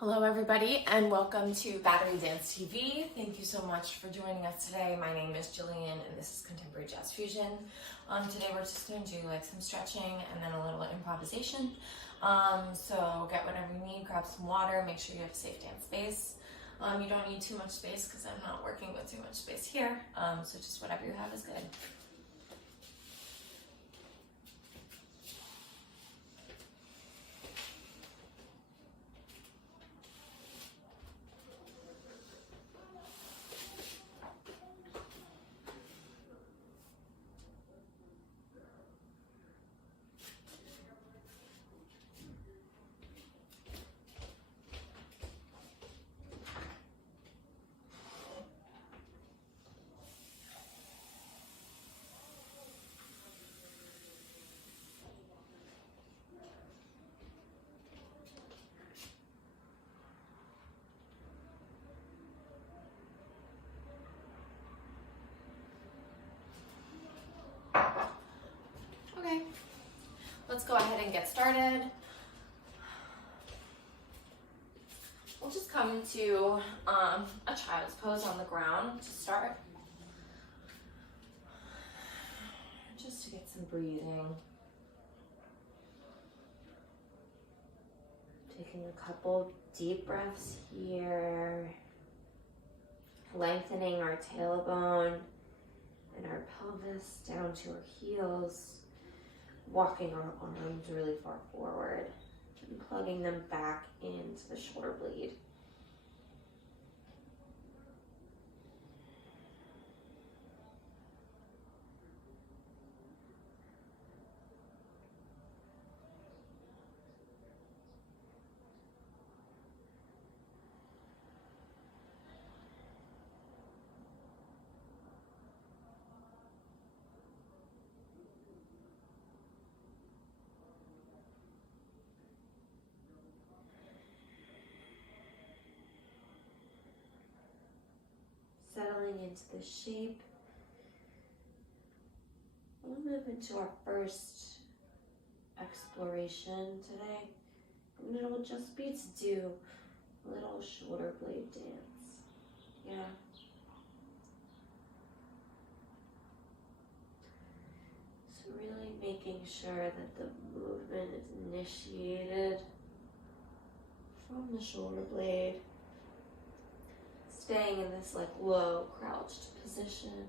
Hello everybody and welcome to Battery Dance TV. Thank you so much for joining us today. My name is Jillian and this is Contemporary Jazz Fusion. Today we're just going to do some stretching and then a little improvisation. So get whatever you need, grab some water, make sure you have a safe dance space. You don't need too much space because I'm not working with too much space here. So just whatever you have is good. Okay, let's go ahead and get started. We'll just come to a child's pose on the ground to start. Just to get some breathing. Taking a couple deep breaths here. Lengthening our tailbone and our pelvis down to our heels. Walking our arms really far forward and plugging them back into the shoulder blade. Settling into the shape. We'll move into our first exploration today. And it'll just be to do a little shoulder blade dance. Yeah. So really making sure that the movement is initiated from the shoulder blade. Staying in this low crouched position,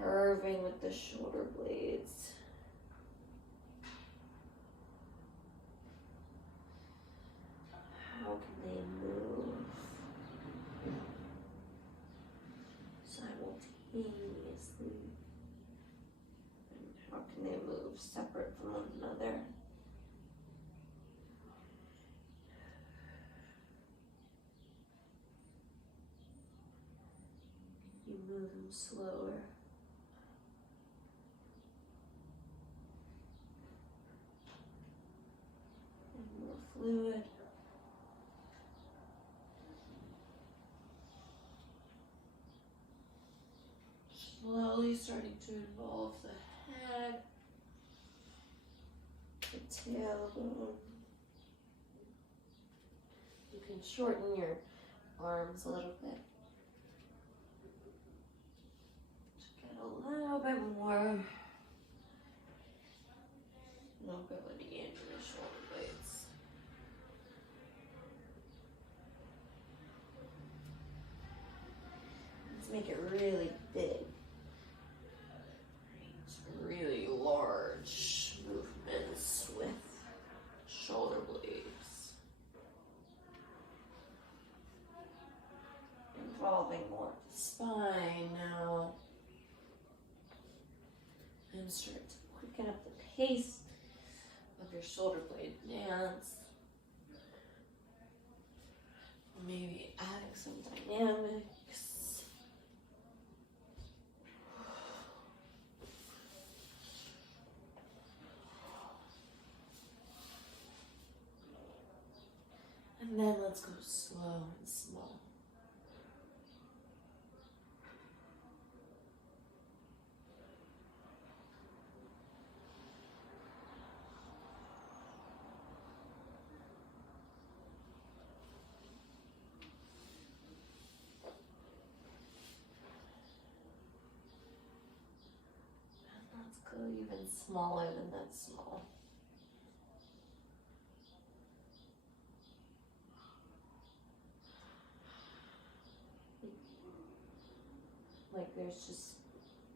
curving with the shoulder blades. How can they move simultaneously? And how can they move separate from one another? Move them slower. And more fluid. Slowly starting to involve the head, the tailbone. You can shorten your arms a little bit. A little bit more mobility into the shoulder blades. Let's make it really big. Really large movements with shoulder blades. Involving more of the spine now. And start to quicken up the pace of your shoulder blade dance. Maybe adding some dynamics. And then let's go slow and small. even smaller than that small. Like there's just,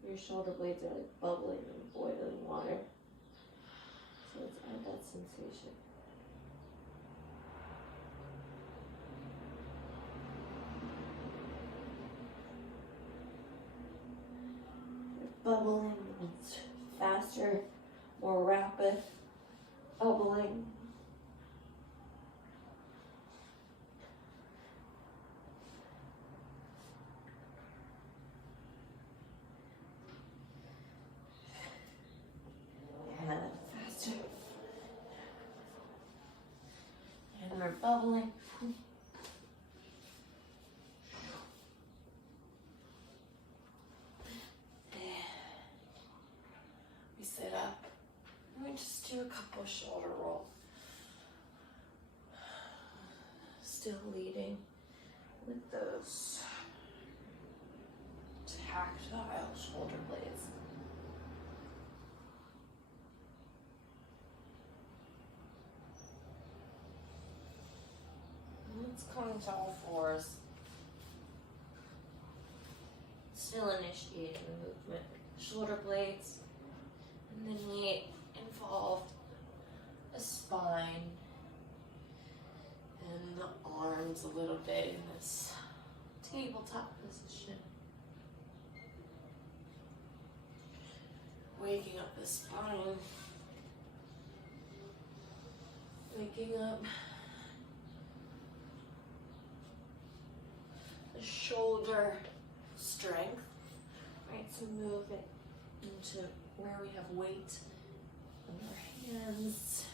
your shoulder blades are like bubbling in boiling water. So let's add that sensation. They're bubbling, it's faster, more rapid bubbling. Faster. And we're bubbling. We sit up. And we just do a couple shoulder rolls. Still leading with those tactile shoulder blades. Let's come to all fours. Still initiating the movement. Shoulder blades. And then we involve the spine and the arms a little bit in this tabletop position. Waking up the spine. Waking up the shoulder strength, right? So move it into where we have weight in our hands.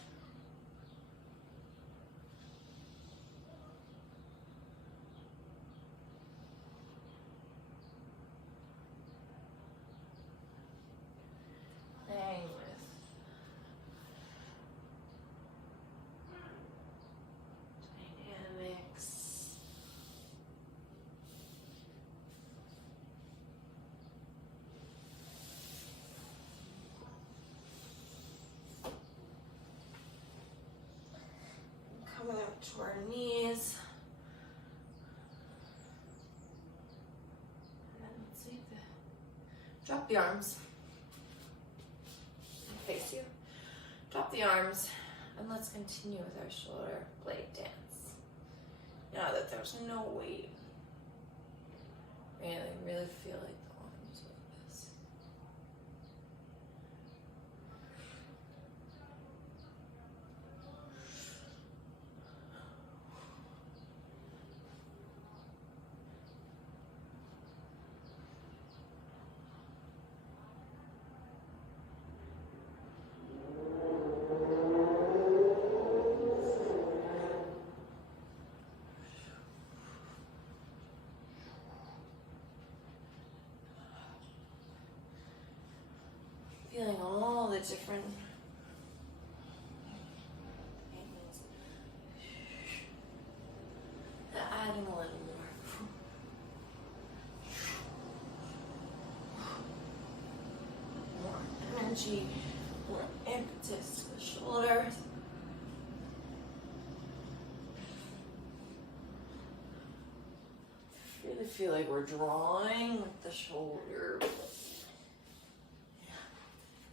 Playing with dynamics. Coming up to our knees. And then let's see drop the arms. Face you. Drop the arms, and let's continue with our shoulder blade dance. Now that there's no weight, really feel like the arms like this. Feeling all the different angles. Adding a little more. More energy, more impetus to the shoulders. Really feel like we're drawing with the shoulder.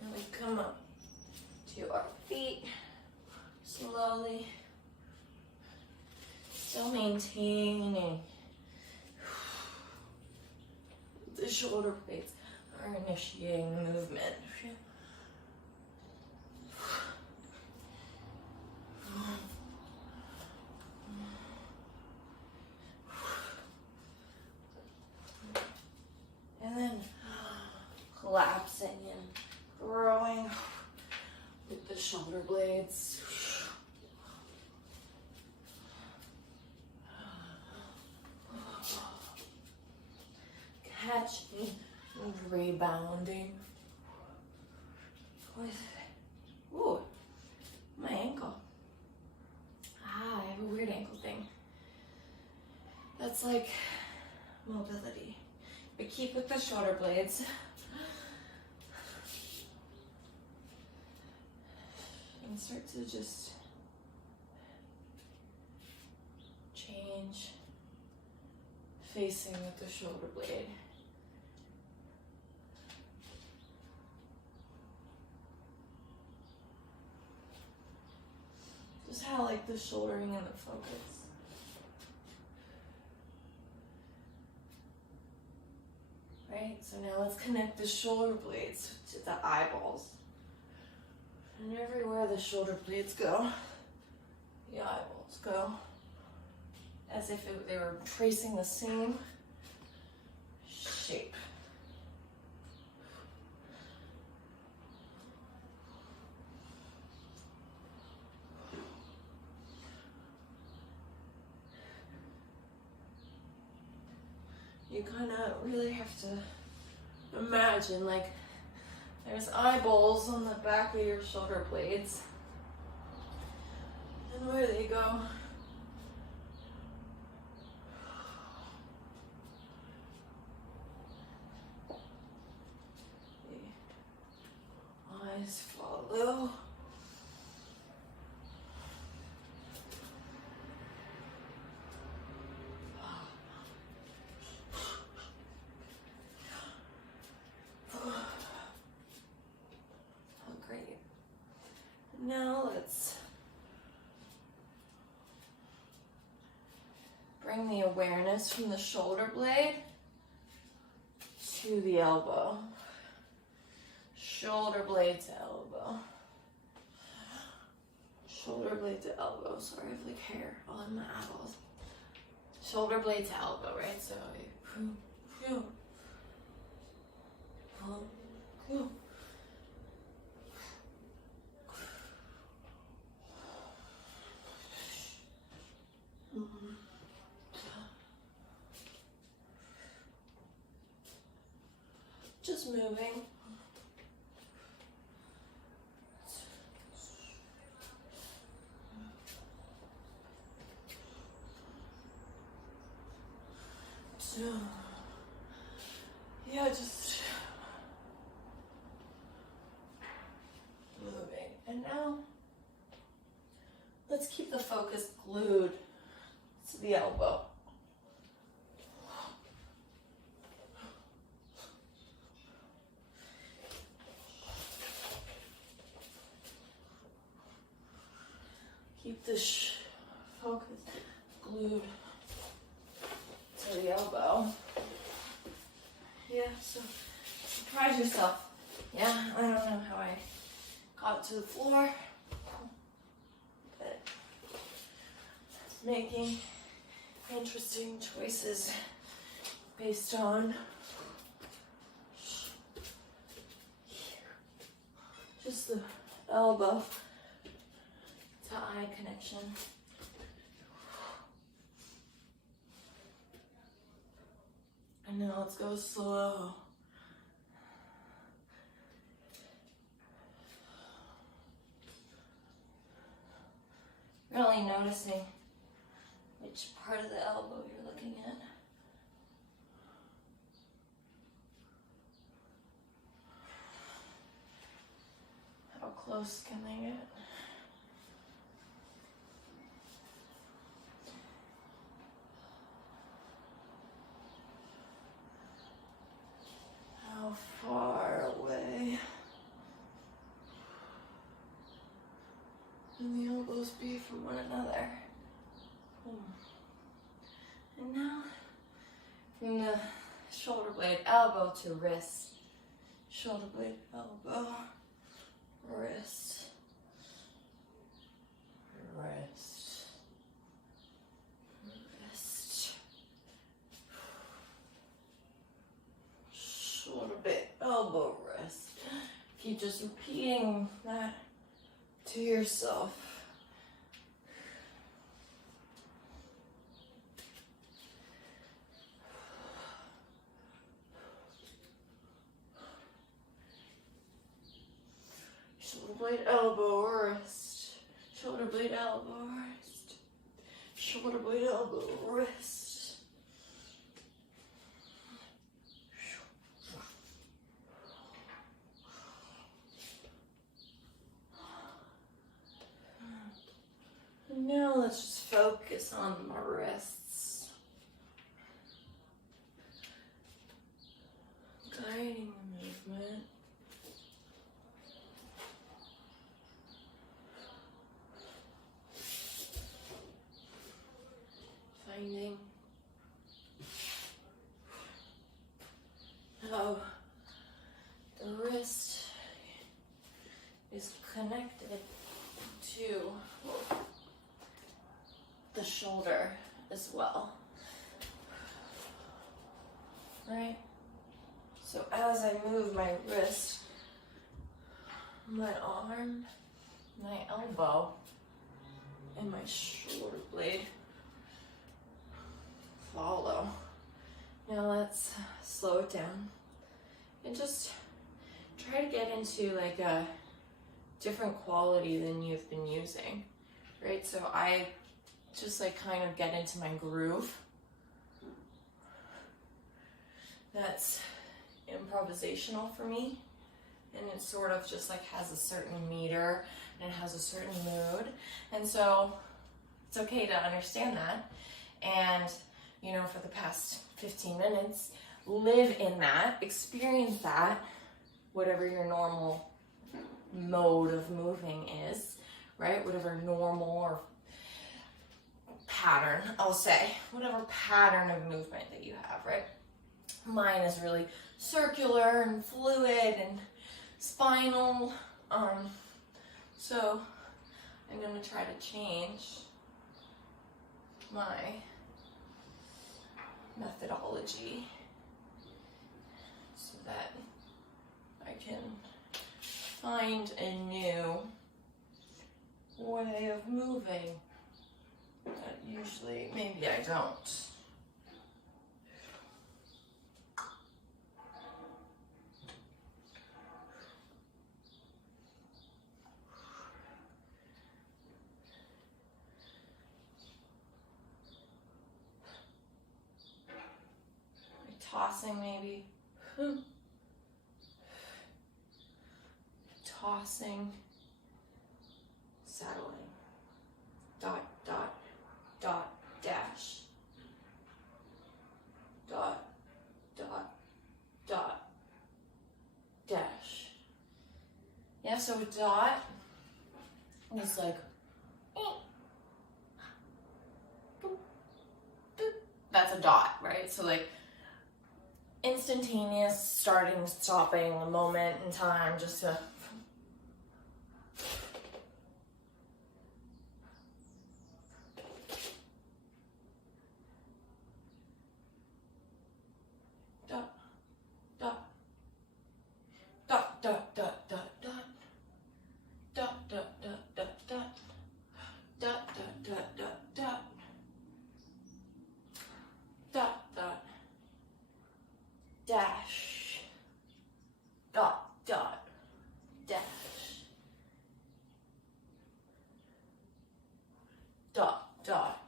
And we come up to our feet slowly, still maintaining the shoulder blades are initiating the movement. And then collapsing and growing with the shoulder blades. Catching and rebounding with, ooh, my ankle. I have a weird ankle thing. That's like mobility. But keep with the shoulder blades. and start to just change facing with the shoulder blade. Just how like the shouldering and the focus. Right, so now let's connect the shoulder blades to the eyeballs. And everywhere the shoulder blades go, the eyeballs go. As if they were tracing the same shape. You kind of really have to imagine like there's eyeballs on the back of your shoulder blades. And where they go. The eyes follow. Now let's bring the awareness from the shoulder blade to the elbow. Shoulder blade to elbow. Shoulder blade to elbow. Sorry, I have like hair all in my eyeballs. Shoulder blade to elbow, right? So, just moving. So, yeah, just moving. And now, let's keep the focus glued to the elbow. Keep the focus glued to the elbow. Yeah, so surprise yourself. Yeah, I don't know how I got to the floor, but making interesting choices based on just the elbow to eye connection. And now let's go slow. Really noticing which part of the elbow you're looking at. How close can they get? How far away can the elbows be from one another? And now, from the shoulder blade, elbow to wrist. Shoulder blade, elbow, wrist, wrist, wrist. Shoulder blade, elbow, wrist. Keep just repeating that to yourself. Shoulder blade, elbow, wrist. Shoulder blade, elbow, wrist. Shoulder blade, elbow, wrist. let's just focus on my wrists. Guiding the movement. Finding how the wrist is connected to the shoulder as well, right? So as I move my wrist, my arm, my elbow, and my shoulder blade follow. Now let's slow it down and just try to get into like a different quality than you've been using, right? So I just like kind of get into my groove. That's improvisational for me, and it sort of just like has a certain meter and it has a certain mood, and so it's okay to understand that, and you know, for the past 15 minutes, live in that, experience that, whatever your normal mode of moving is, right? Whatever normal or pattern, I'll say, whatever pattern of movement that you have, right? Mine is really circular and fluid and spinal. So I'm going to try to change my methodology so that I can find a new way of moving that usually maybe I don't. Tossing maybe. Tossing, settling. Dot, dot, dot, dash. Dot, dot, dot, dash. Yeah, so a dot is like, that's a dot, right? So like, instantaneous, starting, stopping, a moment in time, just to dot, dot, dot, dot, dot, dot, dot, dot, dot, dot, dot, dot, dot, dot, dot, dot, dot, dot, dot, dash, dot, dot, dash, dot, dot,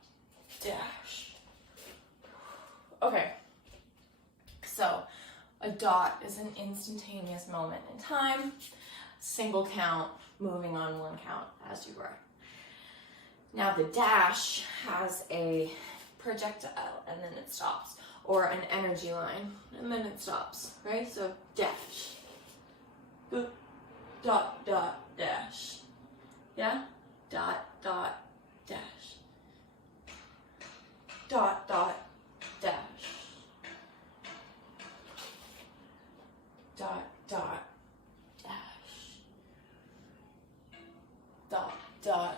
dash. Okay, so a dot is an instantaneous moment in time, single count, moving on one count as you were. Now the dash has a projectile and then it stops, or an energy line, and then it stops, right? So dash, boop, dot, dot, dash, yeah? Dot, dot, dash, dot, dot, dash, dot, dot, dash, dot, dot,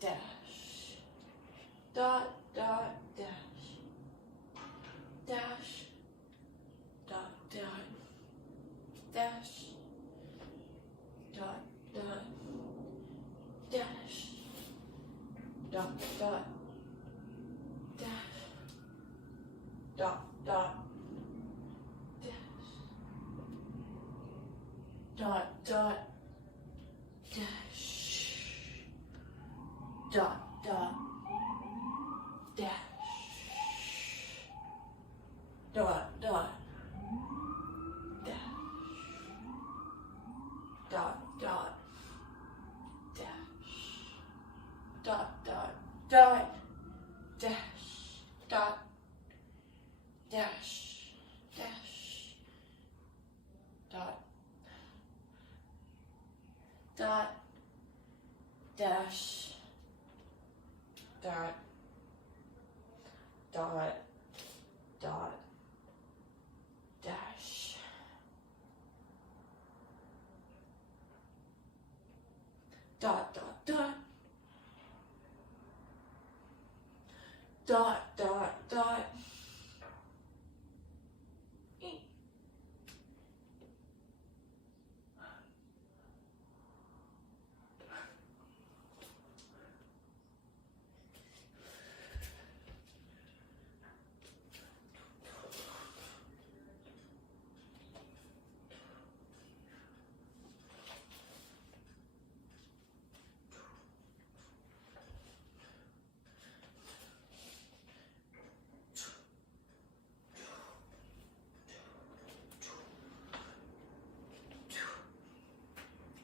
dash, dot, dot, dash, dash, dot, dot, dash, dot, dot, dash, dot, dot, dash, dot, dot, dash, dot, dot, dash, dot, dot, dash, dot, dot, dash, dot, dot, dash, dot, dot, dot, dash, dot, dash, dash, dot, dot, dash, dot, dot, dot, dash, dot, dot, dot, dot, dot, dot,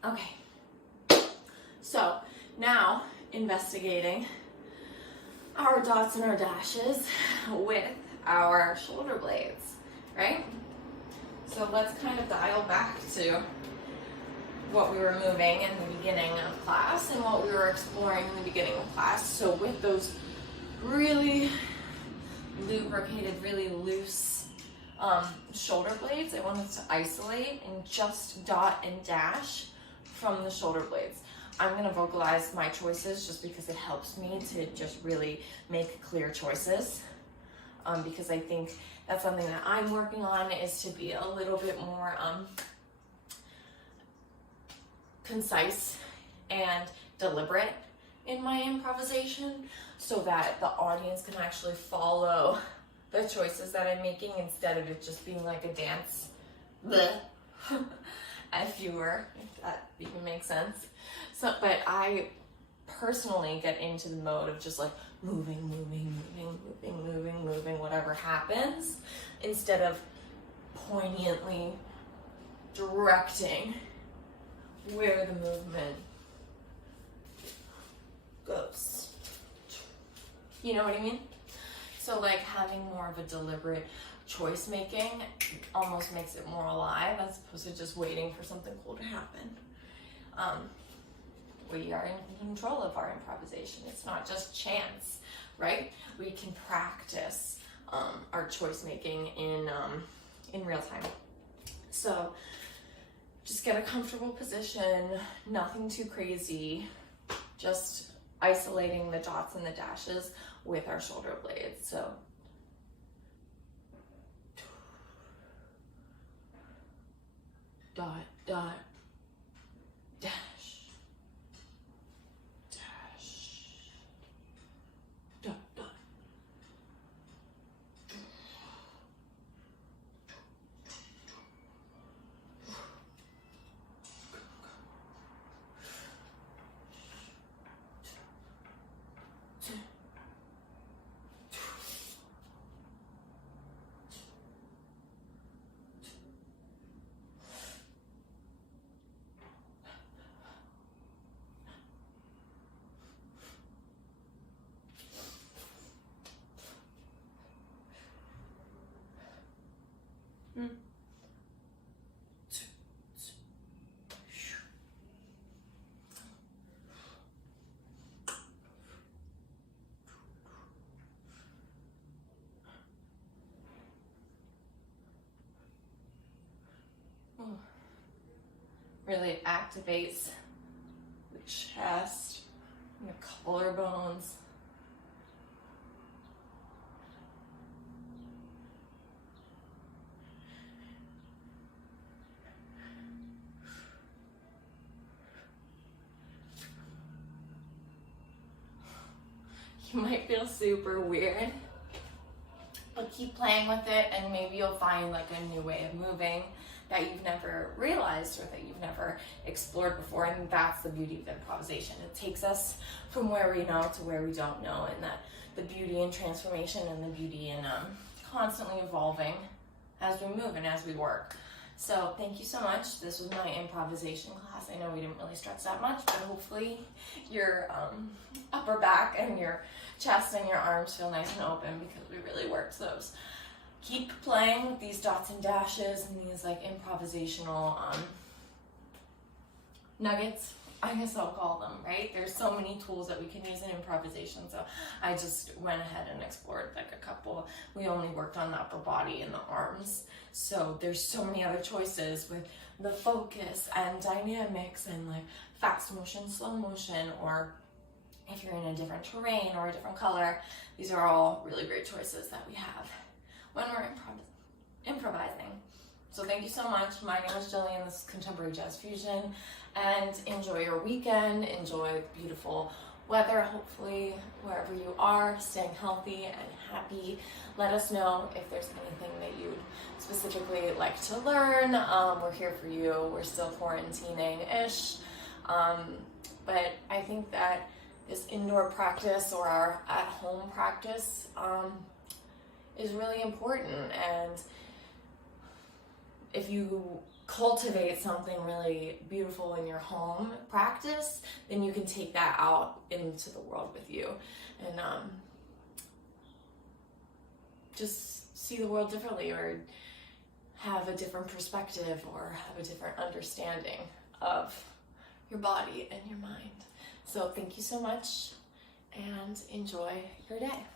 Okay, so now investigating our dots and our dashes with our shoulder blades, right? So let's kind of dial back to what we were moving in the beginning of class and what we were exploring in the beginning of class. So with those really lubricated, really loose shoulder blades, I wanted to isolate and just dot and dash from the shoulder blades. I'm going to vocalize my choices just because it helps me to just really make clear choices, because I think that's something that I'm working on, is to be a little bit more concise and deliberate in my improvisation so that the audience can actually follow the choices that I'm making instead of it just being like a dance. If you were, if that even makes sense. So, but I personally get into the mode of just like moving, whatever happens, instead of poignantly directing where the movement goes. You know what I mean? So like having more of a deliberate choice making almost makes it more alive as opposed to just waiting for something cool to happen. We are in control of our improvisation. It's not just chance, right? We can practice our choice making in real time. So just get a comfortable position, nothing too crazy, just isolating the dots and the dashes with our shoulder blades. So dot, dot, dash, dash, dot, dot. Really activates the chest and the collarbones. You might feel super weird, but keep playing with it and maybe you'll find like a new way of moving that you've never realized or that you've never explored before. And that's the beauty of improvisation. It takes us from where we know to where we don't know, and that the beauty in transformation and the beauty in constantly evolving as we move and as we work. So thank you so much. This was my improvisation class. I know we didn't really stretch that much, but hopefully your upper back and your chest and your arms feel nice and open because we really worked those. Keep playing with these dots and dashes and these like improvisational nuggets, I guess I'll call them, right? There's so many tools that we can use in improvisation, so I just went ahead and explored like a couple. We only worked on the upper body and the arms, so there's so many other choices with the focus and dynamics and like fast motion, slow motion, or if you're in a different terrain or a different color. These are all really great choices that we have when we're improvising. So thank you so much. My name is Jillian. This is Contemporary Jazz Fusion. And enjoy your weekend. Enjoy beautiful weather, hopefully, wherever you are. Staying healthy and happy. Let us know if there's anything that you'd specifically like to learn. We're here for you. We're still quarantining-ish. But I think that this indoor practice or our at-home practice is really important. And if you cultivate something really beautiful in your home practice, then you can take that out into the world with you and just see the world differently, or have a different perspective, or have a different understanding of your body and your mind. So thank you so much and enjoy your day.